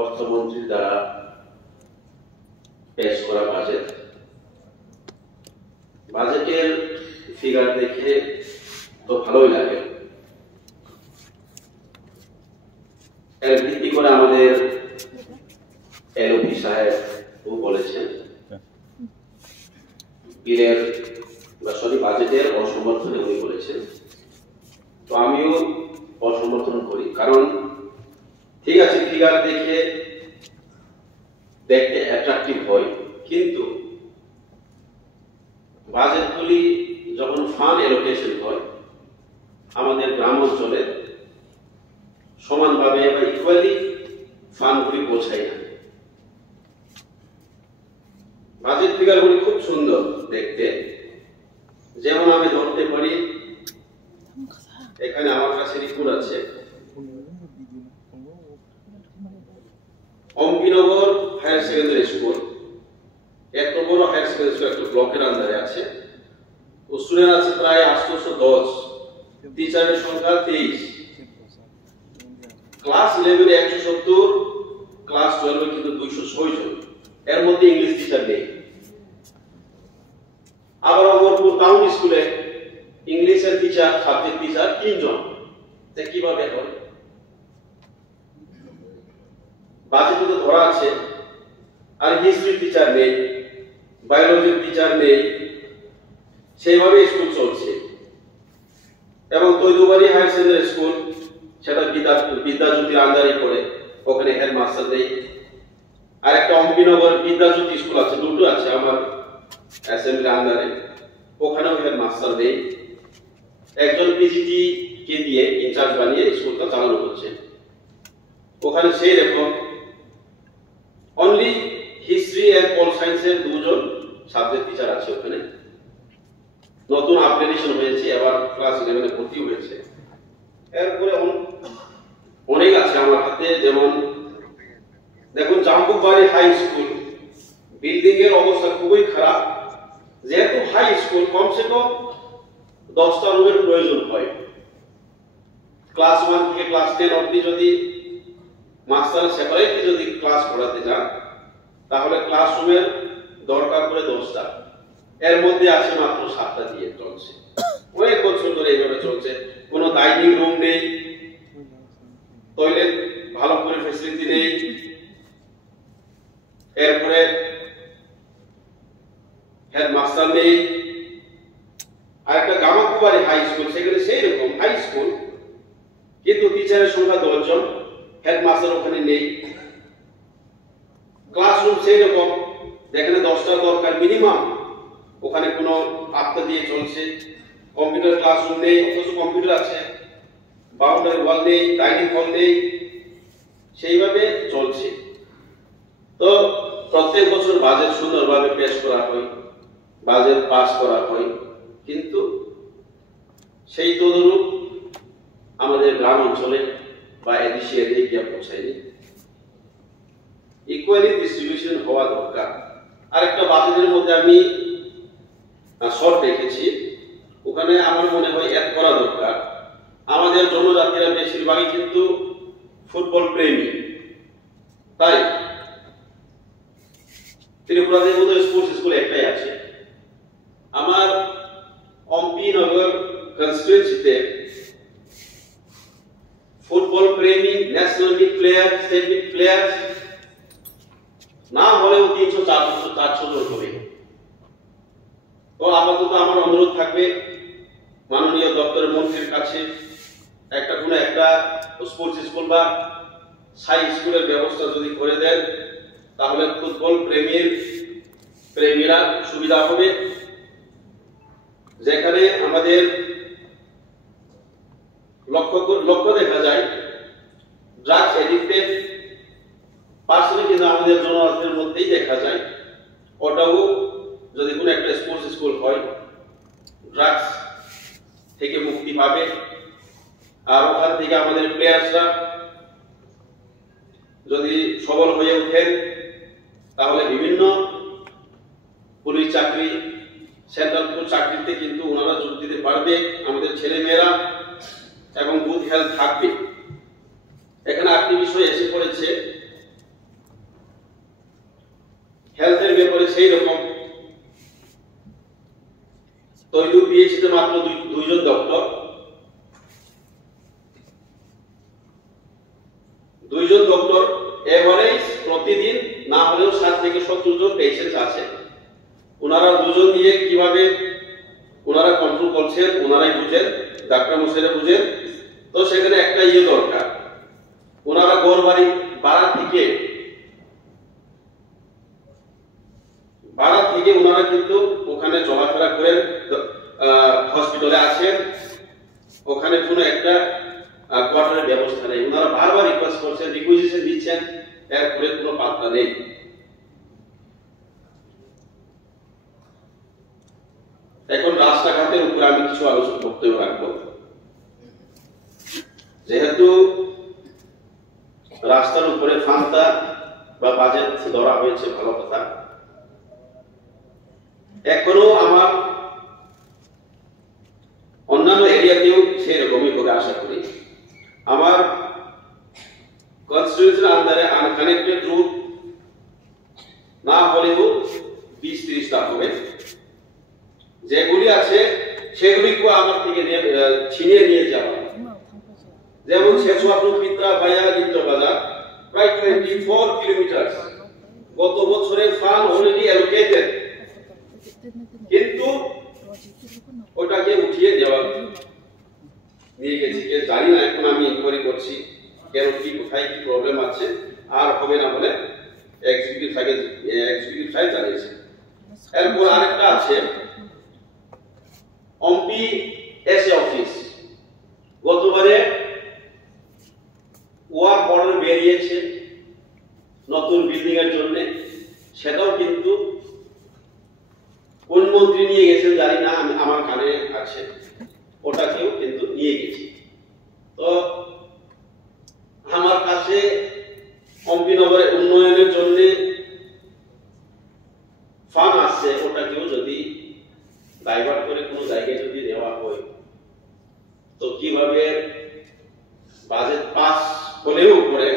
অর্থমন্ত্রীর দ্বারা পেশ করা বাজেটের ফিগার দেখে তো ভালোই লাগে। এর ভিত্তি করে আমাদের এলওপি সাহেব বলেছেন বিলের বাজেটের অসমর্থনে উনি বলেছেন, তো আমিও অসমর্থন করি। কারণ ঠিক আছে, ফিগার দেখে দেখতে অ্যাট্রাকটিভ হয়, কিন্তু বাজেটগুলি যখন ফান্ড এলোকেশন হয় আমাদের গ্রাম অঞ্চলে সমানভাবে বা ইকুয়ালি ফান্ডগুলি পৌঁছায় না। বাজেট ফিগারগুলি খুব সুন্দর দেখতে, যেমন আমি ধরতে পারি এখানে আমার কাছে রিপোর্ট আছে, অম্বিনগর হায়ার সেকেন্ডারি স্কুল, এত বড় হায়ার সেকেন্ডারি স্কুল একটা ব্লকের আন্ডারে আছে, স্টুডেন্ট আছে প্রায় 810, টিচারের সংখ্যা 23, ক্লাস 11 এ 170, ক্লাস 12 এ কিন্তু 206 জন, এর মধ্যে ইংলিশ টিচার নেই। আবার অমরপুর টাউন স্কুলে ইংলিশের টিচার, সাবজেক্ট টিচার 3 জন, তা কিভাবে হয়? বাজেটে তো ধরা আছে, আর হিস্ট্রি টিচার নেই, বায়োলজির টিচার নেই, সেইভাবে স্কুল চলছে। এবং তৈদুবাড়ি হায়ার সেকেন্ডারি স্কুল, সেটা বিদ্যাজ্যোতির আন্ডারে পড়ে, ওখানে হেডমাস্টার নেই। আর একটা অম্বিনগর বিদ্যাজ্যোতি স্কুল আছে, দুটো আছে আমার অ্যাসেম্বলি আন্ডারে, ওখানেও হেডমাস্টার নেই। একজন পিজিটি কে দিয়ে ইনচার্জ বানিয়ে স্কুলটা চালানো হচ্ছে, ওখানে সেই রকম অনলি হিস্ট্রি এন্ড পল সায়েন্সের 2 জন সাবজেক্ট টিচার আছে ওখানে। নতুন আপগ্রেডেশন হয়েছে, এবার ক্লাস 11 এ ভর্তি হয়েছে। এরপরে অনেক আছে আমার হাতে, যেমন দেখুন জাম্বুকবাড়ি হাই স্কুল, বিল্ডিং এর অবস্থা খুবই খারাপ। যেহেতু হাই স্কুল, কমসে কম 10টা রুমের প্রয়োজন হয়। ক্লাস 1 থেকে ক্লাস 10 অবধি যদি মাস্টার সেপারেটলি যদি ক্লাস পড়াতে যান, তাহলে ক্লাসরুমের দরকার পড়ে 10টা, এর মধ্যে আছে মাত্র 7টা দিয়ে চলছে। অনেক বছর ধরে এইভাবে চলছে। কোনো ডাইনিং রুম নেই, টয়লেট ভালো করে ফ্যাসিলিটি নেই, এরপরে হেডমাস্টার নেই। আর একটা গামাকুবাড়ি হাই স্কুল, সেখানে সেই রকম হাই স্কুল, কিন্তু টিচারের সংখ্যা 10 জন, হেডমাস্টার ওখানে নেই। ক্লাসরুম সেই রকম, যেখানে 10টা দরকার মিনিমাম, ওখানে কোনো 8টা দিয়ে চলছে। কম্পিউটার ক্লাসরুম নেই, অথচ কম্পিউটার আছে। বাউন্ডারি ওয়াল নেই, ডাইনিং হল নেই, সেইভাবে চলছে। তো প্রত্যেক বছর বাজেট সুন্দরভাবে পেশ করা হয়, বাজেট পাস করা হয়, কিন্তু সেই তদরূপ আমাদের গ্রাম অঞ্চলে বা এদেশে গিয়ে পৌঁছায়নি। ইকুয়ালি ডিস্ট্রিবিউশন হওয়া দরকার। আরেকটা বাজেটের মধ্যে আমি শর্ট রেখেছি, ওখানে আমার মনে হয় এড করা দরকার। আমাদের জনজাতিরা বেশিরভাগই কিন্তু ফুটবল প্রেমী, তাই ত্রিপুরাতে বোধহয় স্পোর্টস স্কুল একটাই আছে। আমার অম্বিনগর কনস্টিটুয়েন্সিতে ফুটবল প্রেমী, national league player, state league player না হলেও 300-400 জন হবে। তো আপাতত আমার অনুরোধ থাকবে মাননীয় দপ্তরের মন্ত্রীর কাছে, কোনো একটা স্পোর্টস স্কুল বা হাই স্কুলের ব্যবস্থা যদি করে দেন, তাহলে ফুটবল প্রেমীরা সুবিধা হবে। যেখানে আমাদের লক্ষ্য দেখা যায় ড্রাগস এডিক্টেড পার্সেন্ট কিন্তু আমাদের জনজাতির মধ্যেই দেখা যায়। ওটাও যদি কোনো একটা স্পোর্টস স্কুল হয়, ড্রাগস থেকে মুক্তি পাবে। আর ওখান থেকে আমাদের প্লেয়ার্সরা যদি সবল হয়ে ওঠেন, তাহলে বিভিন্ন পুলিশ চাকরি, সেন্ট্রাল চাকরিতে কিন্তু ওনারা যোগ দিতে পারবে, আমাদের ছেলে মেয়েরা, এবং গুড হেলথ থাকবে। এখানে আরেকটি বিষয় এসে পড়েছে, সেই রকম তৈরি পিএইচডিতে মাত্র দুইজন ডক্টর, এভারেজ প্রতিদিন না হলেও 60 থেকে 70 জন পেশেন্ট আছে। ওনারা দুজন দিয়ে কিভাবে ওনারা কন্ট্রোল করছেন ওনারাই বুঝেন, ডাক্তার মশাইরা বুঝেন। তো সেখানে একটা দরকার, ওনারা ঘর বাড়ি ভাড়া থেকে ওনারা কিন্তু ওখানে চলাফেরা করেন, হসপিটালে আছেন, ওখানে কোনো একটা কোয়ার্টারের ব্যবস্থা নেই। ওনারা বারবার রিকোয়েস্ট করছেন, রিকুইজিশন দিচ্ছেন, এরপরে কোনো পাত্তা নেই। এখন রাস্তাঘাটের উপরে আমি কিছু আলোচনা বক্তব্য রাখবো। যেহেতু রাস্তার উপরে ফান্তা বা বাজেট ধরা হয়েছে, ভালো কথা। এখনো আমার অন্যান্য এরিয়াতেও সেরকমই হবে আশা করি। আমার কনস্টিটিউশন আন্ডারে আনকানেক্টেড রুট না হলেও 20-30টা হবে। যেগুলি আছে সেগুলিকে আমার থেকে ছিনিয়ে নিয়ে যাওয়া, যেমন শেষওয়াপুর পিত্রা ভাইয়া দিত্র বাজার প্রায় 24 কিলোমিটার। গত বছরে ফান্ড অলরেডি অ্যালোকেটেড, কিন্তু ওটাকে উঠিয়ে দেওয়া নিয়ে গেছি, জানি না। এখন আমি ইনকোয়ারি করছি কেন, কি কোথায় কি প্রবলেম আছে, আর হবে না বলে এক্সিকিউটিভ সাহেব জানিয়েছে। এরপর আরেকটা আছে অম্পি এসএ অফিস। গতবারে ওয়ার্ক অর্ডার বেরিয়েছে নতুন বিল্ডিং এর জন্য, সেটাও কিন্তু কোন মন্ত্রী নিয়ে গেছেন জানি না, আমার কানে আছে, ওটাকেও কিন্তু নিয়ে গেছি। তো আমার কাছে অম্পি নগরের উন্নয়নের জন্য ফান্ড আসছে, ওটাকেও যদি ডাইভার্ট করে কোনো জায়গায় যদি দেওয়া হয়, তো কিভাবে বাজেট পাস হলেও পরে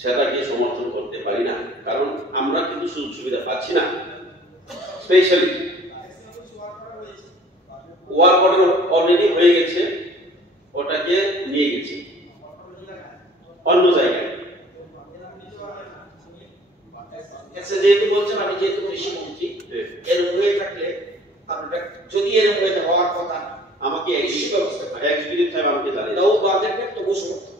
সেটাকে সমর্থন করতে পারি না, কারণ আমরা কিন্তু সুযোগ সুবিধা পাচ্ছি না। স্পেশালি ওয়ার্ক অর্ডার অলরেডি হয়ে গেছে, ওটাকে নিয়ে গেছি অন্য জায়গায়। যেহেতু বলছেন, আমি যেহেতু কৃষি মন্ত্রী, এরকম হয়ে থাকলে আপনার যদি এরকম হয়ে হওয়ার কথা, আমাকে এক্সিকিউটিভ সাহেব আমাকে জানিয়ে তাও বাজেটের তবু সমর্থন,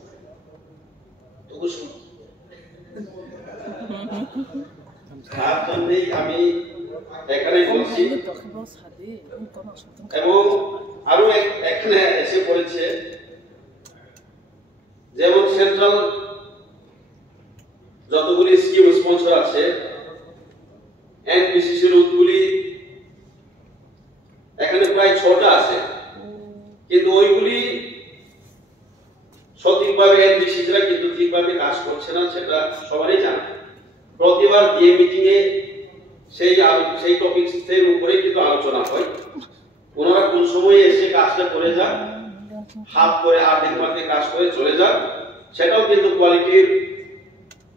তার জন্যই আমি এখানে বলছি। এবং আরো এখানে এসে পড়েছে, যেমন সেন্ট্রাল যতগুলি স্কিম স্পন্সর আছে, এনবিসিসি রুটগুলি এখানে প্রায় 6টা আছে, কিন্তু ওইগুলি সঠিকভাবে এনবিসিসিরা কিন্তু ঠিকভাবে কাজ করছে না, সেটা সবারই জানা। প্রতিবার দিয়ে মিটিং এ সেই টপিকসের উপরে কিন্তু আলোচনা হয়। ওনারা কোন সময়ে এসে কাজটা করে যান, হাফ করে আর্ধেক মাঠে কাজ করে চলে যান, সেটাও কিন্তু কোয়ালিটির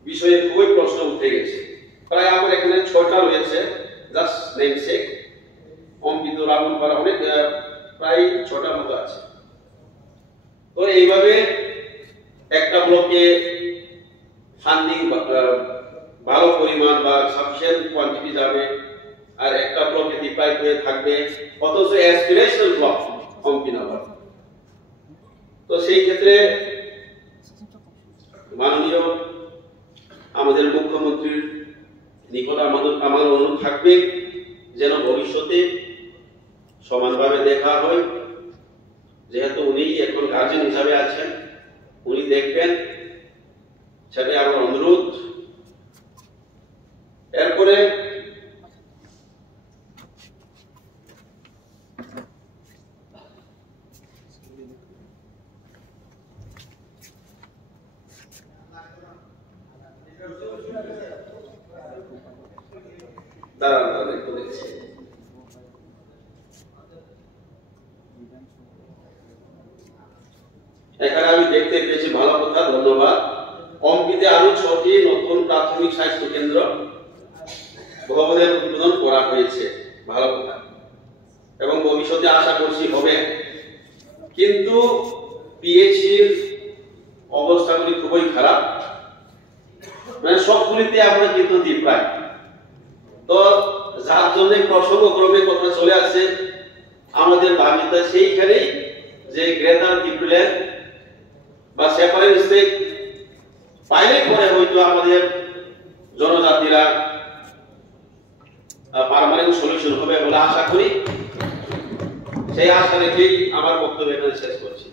বিষয়ে খুবই প্রশ্ন উঠে গেছে। প্রায় আমার এখানে 6টা রয়েছে, জাস্ট নেম চেক, অম্পিত রামনপাড়া অনেক প্রায় 6টার মতো আছে। তো এইভাবে একটা ব্লকে ফান্ডিং ভালো পরিমাণ বা সাফিসিয়েন্ট কোয়ান্টিটি যাবে, আর একটা ব্লকে ডিপ্রাইভ হয়ে থাকবে, অথচ অ্যাসপিরেশনাল ব্লক অম্পিনগর। তো সেই ক্ষেত্রে মাননীয় আমাদের মুখ্যমন্ত্রীর নিকট আমার অনুরোধ থাকবে যেন ভবিষ্যতে সমানভাবে দেখা হয়। যেহেতু উনি এখন গার্জেন হিসাবে আছেন, উনি দেখবেন, সেটাই আমার অনুরোধ। এরপরে এখানে আমি দেখতে পেয়েছি, ভালো কথা, ধন্যবাদ। অম্পিতে আরো 6টি নতুন প্রাথমিক স্বাস্থ্য কেন্দ্র ভবনের উদ্বোধন করা হয়েছে, ভালো কথা, এবং ভবিষ্যতে আশা করছি হবে। কিন্তু পিএইচির অবস্থাগুলি খুবই খারাপ, মানে সবগুলিতে আমরা কিন্তু তিপ্রায়। তো যার জন্য প্রসঙ্গক্রমে কথা চলে আসছে আমাদের ভাবিতা সেইখানেই যে গ্রেটার টিপ্রাল্যান্ড বা সেপারেট স্টেট পাইলে পরে হয়তো আমাদের জনজাতিরা পার্মানেন্ট সলিউশন হবে বলে আশা করি। সেই আশা রেখেই আমার বক্তব্য এখানে শেষ করছি।